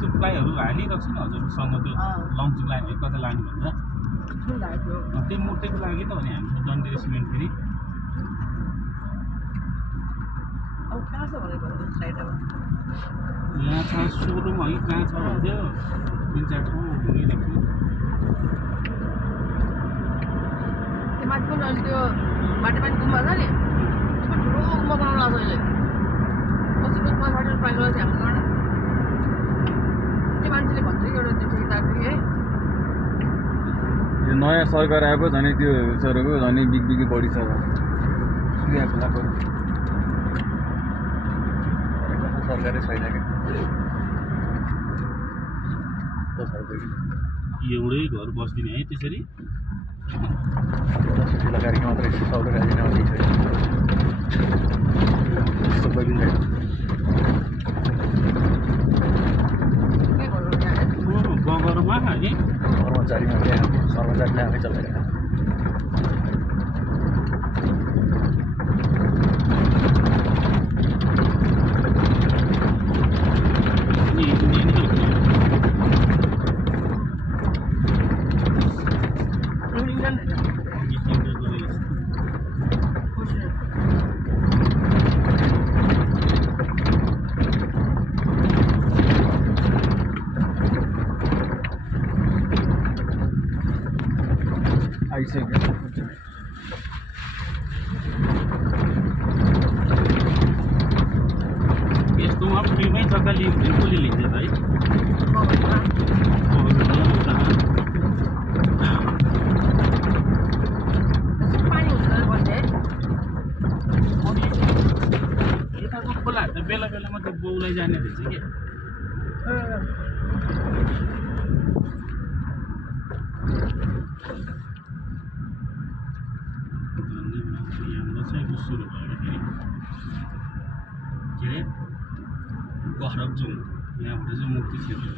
त्यो प्लाइहरू हालिरहेको छ नि हजुरसँग त्यो लङ्चुङ लाने कता लाने भनेर त्यही मूर्तिको लागि त भने हाम्रो डन्डी सिमेन्ट फेरि यहाँ छ सोरुम है कहाँ छ भन्थ्यो 3-4 ठाउँ घुमिरहेको छु त्यो माथि पनि अहिले त्यो बाटो पनि गुम्बा छ नि त्यो ठुलो गुम्बा बनाउनु लाग्छ अहिले कसैको पछाडि पाइलो थियो हाम्रो त्यो मान्छेले भन्छ एउटा त्यो ठेकेदार है यो नयाँ सरकार आएको झन् त्यो सरको झन् बिग बढी छ सरकारै छैन क्या एउटै घर बस्दिने है त्यसरी लगाएर मात्रै सबै राजिनामा दिइसक्यो त्यस्तो पनि छैन बगरमा है कर्मचारीमा कर्मचारीले आफै चलाइरहेको आइसक्यो यस्तोमा फ्रीमै जग्गा लियो भने कसले लिन्छ त है यताको खोलाहरू त बेला बेलामा त बौलाई जाने रहेछ कि सुरु भयो के अरे गहरब जाउँ यहाँबाट चाहिँ मुक्ति क्षेत्र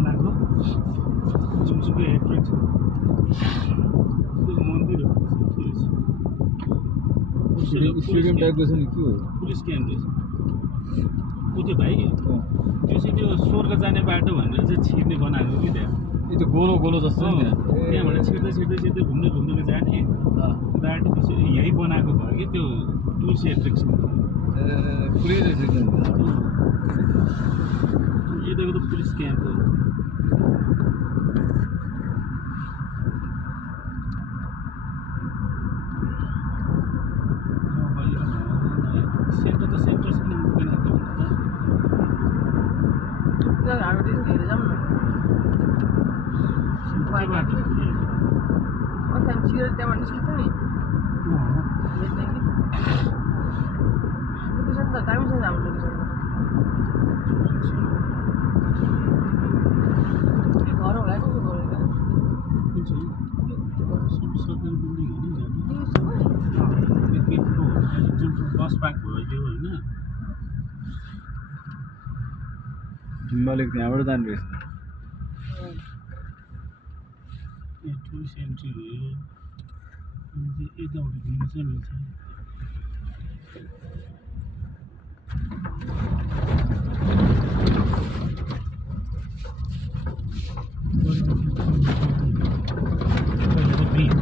बनाएको जुनसुकै एट्र्याक्ट त्यो मन्दिरहरू स्टेडियम टाइपको छ नि के हो पुलिस क्याम्प रहेछ ऊ त्यो भाइ त्यो चाहिँ त्यो स्वर्ग जाने बाटो भनेर चाहिँ छिर्ने बनाएको कि त्यहाँ यो त गोलो गोलो जस्तो नि त्यहाँबाट छिर्दै घुम्दै जाने बाटो त्यसरी यहीँ बनाएको भयो कि त्यो टुरिस्ट एट्र्याक्सन पुरै रहेछ एकदम यताको त पुलिस क्याम्प हो सेन्टर त सेन्टर छैन हाम्रो देश हेरेर जाऊँ न बाटो अस्ति हामी छिरेर त्यहाँबाट निस्किन्छ नि भेट्ने कि लोकेसन त दामी छ नि हाम्रो लोकेसन त घर होला कस्तो घर होला सरकारी बिल्डिङ होइन त्यो जुन बस पार्क भयो त्यो होइन ढिम्बाले त्यहाँबाट जाने रहेछ टुरिस्ट एन्ट्री भयो यताबाट घुम्नु चाहिँ मिल्छ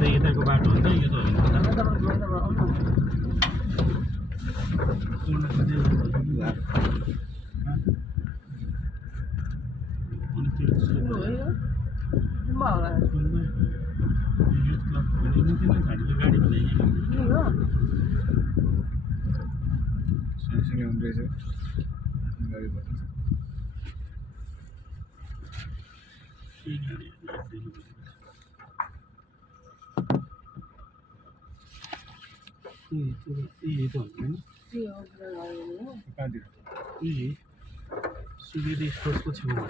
यताको बाटो हो नि त यो त होइन होला गाडी बनाइ सँगसँगै हुँदो रहेछ गाडी कहाँतिर सुवेदी स्पोर्ट्सको छेउमा